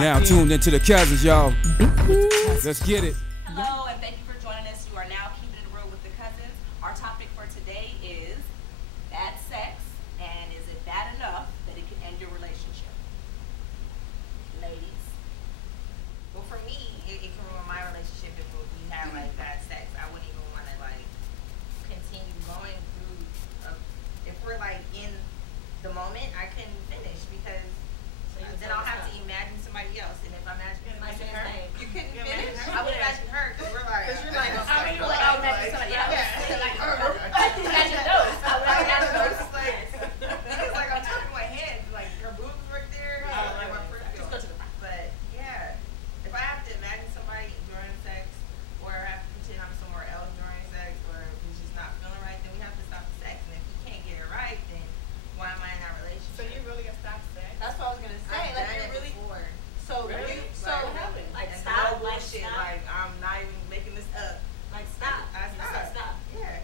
Now tuned into the cousins, y'all. Let's get it. Hello, and thank you for joining us. You are now keeping it real with the cousins. Our topic for today is bad sex, and is it bad enough that it can end your relationship? Ladies. Well, for me, it can ruin my relationship if we have like bad sex. I wouldn't even want to like continue going through. If we're like in the moment, I couldn't finish because then I'll have to imagine somebody else. And if I imagine her, you couldn't finish. I would imagine her because we're like, Because you're like, I mean, well, I'll imagine somebody else. Yeah. Like, imagine those. I would imagine those. It's like I'm tapping my head, like her boobs right there. Like my first Just go to the front. But yeah, if I have to imagine somebody during sex, or I have to pretend I'm somewhere else during sex, or if he's just not feeling right, then we have to stop the sex. And if he can't get it right, then why am I in that relationship? So you really gonna stop sex? That's what I was gonna say. I've like, done you it really. before. So Really? you. So Like and stop, no like bullshit. shit. Like I'm not even making this up. Like stop. I You just stop. said stop. Yeah.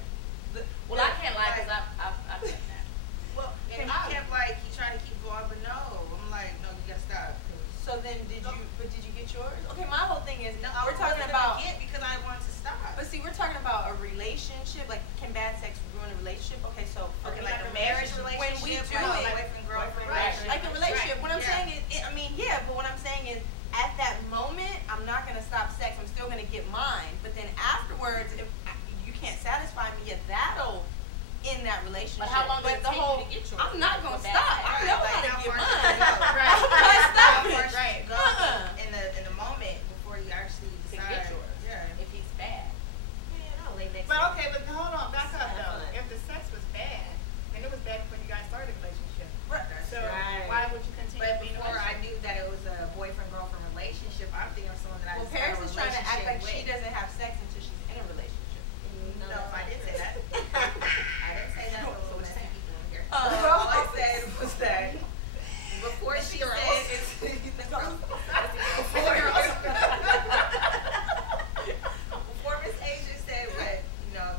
Well, I can't lie because I've done that. Well, and he kept like he tried to keep going, but no. I'm like, no, you gotta stop. So then, did you get yours? Okay, my whole thing is, No, we're talking about. because I wanted to stop. But see, we're talking about a relationship. Like, can bad sex ruin a relationship? Okay, so Okay, like a marriage relationship. When we do like it, boyfriend, girlfriend, right? relationship. Like a relationship. What I'm Yeah. saying is, I mean, yeah. But what I'm saying is, at that moment, I'm not gonna stop sex. I'm still gonna get mine. But then afterwards, if you can't satisfy me, that'll end that relationship. But how long But did it the take whole, you to get yours? I'm not gonna Bad stop. sex. I know how to how get far mine. you go. Right. I'm not stopping. Right. Go Uh-uh. in the moment before you actually To decide. get yours. Yeah. If he's bad. Man, I'll lay next But to okay, but hold on, back up Have though. fun. If the sex was bad, then it was bad before you guys started the relationship. Right. So right. why would you continue But being in a before I relationship? knew that it was a boyfriend girlfriend relationship, I'm thinking of someone that I Well, just had Paris a is trying to act like relationship she with. doesn't have sex until she's in a relationship. No, I didn't say that. I didn't say that. So what you saying? People in here. Oh. All I said was that before she said before Miss Asia said what,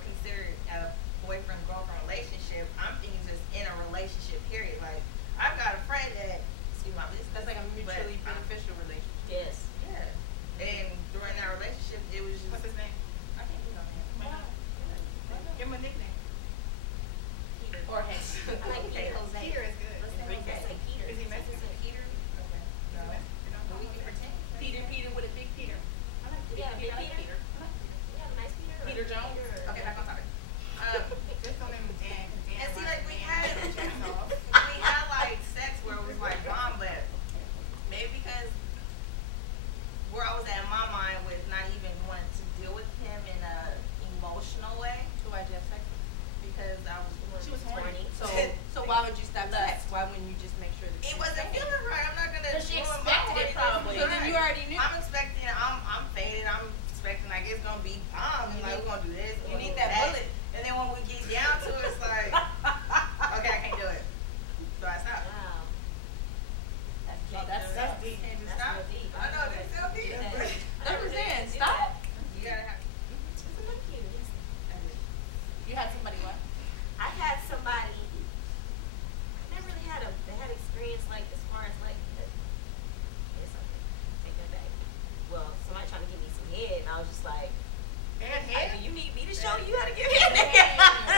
considered a boyfriend girlfriend relationship, I'm thinking just in a relationship period. Like I've got a friend that my business. That's like a mutually but, beneficial relationship. Yes. yeah. And during that relationship, it was just. What's his name? I can't think of him. Give him a nickname. Or Hayes. I like Okay. Jose. Peter is good. Say Peter. Is he Mexican? Peter? Okay. No. But we can pretend. Peter with a big Peter. Yeah, big Peter. Yeah, nice Peter. Peter Jones? Okay, back on topic. Just don't let him Dan. And see, like we had like sex where it was like bomb, but maybe because where I was at in my mind with not even wanting to deal with him in a emotional way So why'd you have sex? because I was. She was 20. So why would you stop sex? Why wouldn't you just make sure that It wasn't feeling right. I'm not gonna. Because she ruin expected my it orgasm. probably. So then you already knew. I'm expecting. I'm faded. I'm expecting like it's gonna be bomb. And like we're gonna do this. You we're need gonna do that bullet. And then when we get down to it, it's like, okay, I can't do it. So I stop. Wow. That's deep. Can't just That's stop. real deep. I know this is so deep. That's what I'm saying. Stop. You gotta have. You had somebody what? I had somebody. I never really had a bad experience like as far as like. Here's something. Take that back. Well, somebody trying to give me some head, and I was just like, And "Hey, head? do you need me to show you how to give head?"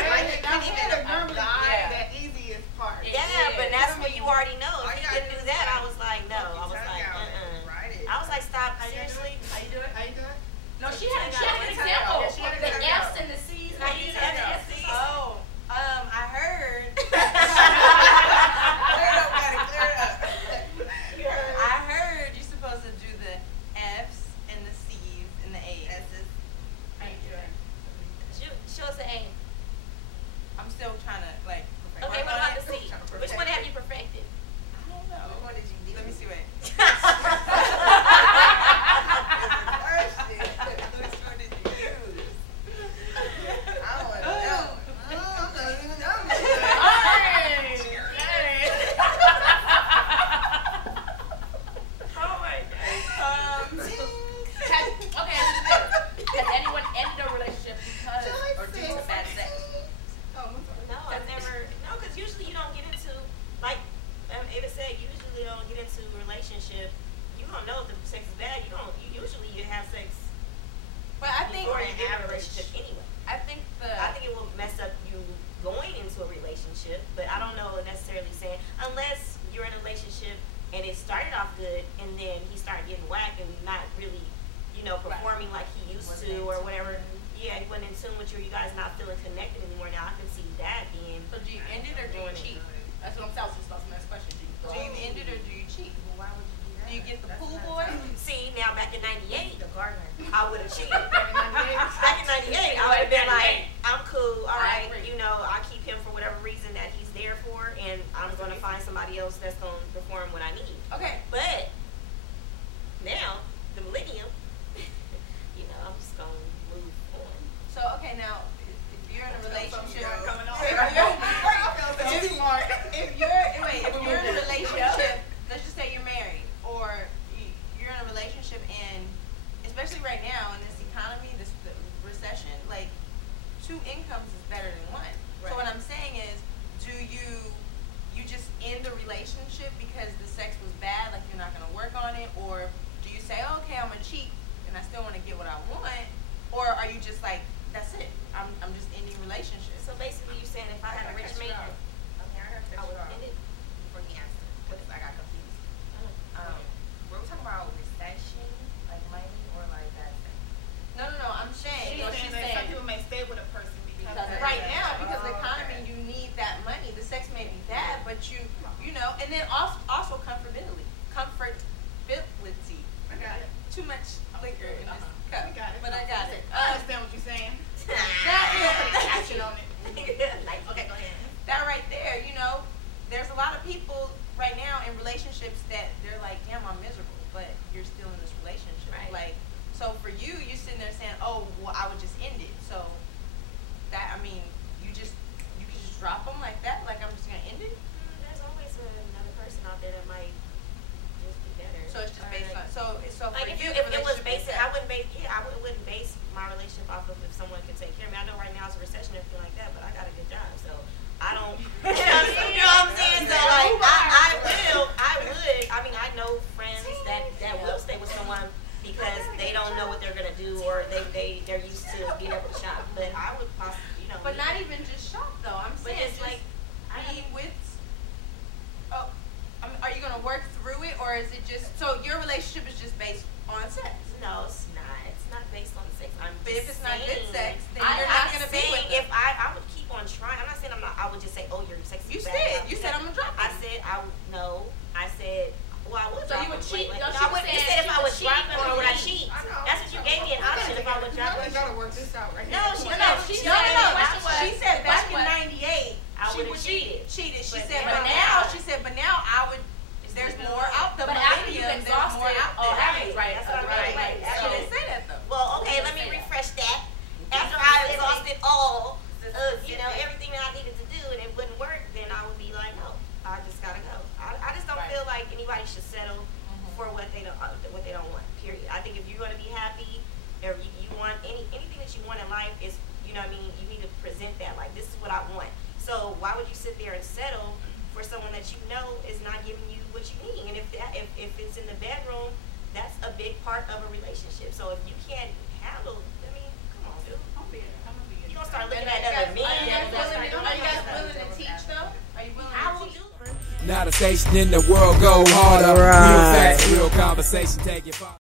Like, Now, even head is a normally guy. the easiest part. Yeah, but that's what you already know. All If you you gotta didn't do do is that, I like, was like, no. I was tongue like, out and ride it. I was like, stop. How you do Seriously? it? How you do it? How you do it? No, she had an example. Yeah, she had an The example. F's and the C's. Now you tell me. Oh, I heard. Clear it up, gotta clear it up. I heard you're supposed to do the F's and the C's and the A's. How you do it? Show us the A. I'm still trying to like. perfect. Okay, what about the C? Trying to Which perfect one have it. you perfected? I don't know. Which one did you do? Let me see. Wait. Which one did have sex But I think before you get in a relationship anyway. I think it will mess up you going into a relationship, but I don't know necessarily saying unless you're in a relationship and it started off good and then he started getting whacked and not really, performing like he used to or whatever. Yeah, he wasn't in tune with you guys not feeling connected anymore. Now I can see that being. So do you end it or do you cheat? That's what I'm saying. Just about the next question. Do you end it or do you cheat? Well, why would you do that? Do you get the pool boy? See, now back in '98, The gardener. I would have cheated. Back Back in '98, I would have been like, I'm cool, all I right, agree. I keep him for whatever reason that he's there for, and I'm going to find somebody else that's going to perform what I need. Okay. But now, the millennium, I'm just going to move on. So okay, now if you're in a relationship, if you're in a relationship, let's just say you're married or you're in a relationship, and especially right now in this economy, this the recession, like 2 incomes is better than 1. Right. So what I'm saying is, do you just end the relationship because the sex was bad, like you're not going to work on it, or do you say, okay, I'm gonna cheat and I still want to get what I want, or are you just like, that's it, I'm just ending relationship? So basically, you're saying if I had a rich man, I would end it. Before he answered, because I got confused. We're talking about recession, like money, or like that thing? No, I'm saying. She's saying some people may stay with a person because Right now, because the economy, you need that money. The sex may be bad, but and then also comfortability. I got it. Too much liquor in this cup. We got it. But I got it. I understand what you're saying. Action on it. Okay, go ahead. That right there, there's a lot of people right now in relationships that they're like, damn, I'm miserable, but you're still in this relationship. Right. Like, so for you're sitting there saying, oh, well, I would just end it. So that, you could just drop them like that, like I'm just gonna end it. There's always another person out there that might just be better. So it's just based on so Like for if you, it the was relationship is basic, I wouldn't base my relationship off of if someone can take care of me. I know right now it's a recession and everything like that, but I got a good job, so I don't. You know what I'm saying? So like I would. I know friends that will stay with someone because they don't know what they're gonna do or they're used to being able to shop. But I would possibly, But not even just shop though. I'm But saying it's just like be with. Oh, are you gonna work through it, or is it just so your relationship is just based on sex? no, it's not. It's not based on sex. But if it's not good sex, then I'm you're not gonna be saying with them. if I would keep on trying. I'm not saying I'm not. I would just say, oh, your sex is You bad. said I'm gonna drop I you. said I would no. I said well I would So drop you would him. cheat? Wait, No, no, she I was would. You saying said if she I would would drop cheat him or would I or cheat? I know. That's what you gave me an option if I would drop him. You gotta work this out right No, here. she No, said she said back in Question '98 I she would've would cheated. cheated. She But said, now- but now I would. There's more out the But after you millennium. There's more exhausted, out there. Right. That's what I mean. Right. She So- didn't say that though. Well, okay, let me refresh that. After I exhausted all everything that I needed to do and it wouldn't work, then I would be like, no, I just gotta go. I just don't feel like anybody should settle for what they don't want. Period. I think if you're gonna be happy or you want anything that you want in life is you need to present that like this is what I want. So why would you sit there and settle for someone that you know is not giving you what you need? And if it's in the bedroom, that's a big part of a relationship. So if you can't handle, come on, dude. You gonna start looking at other men. Are you guys willing to teach though? Are you willing I to will teach? do. Not a station in the world go harder. Real facts, real conversation, take it far.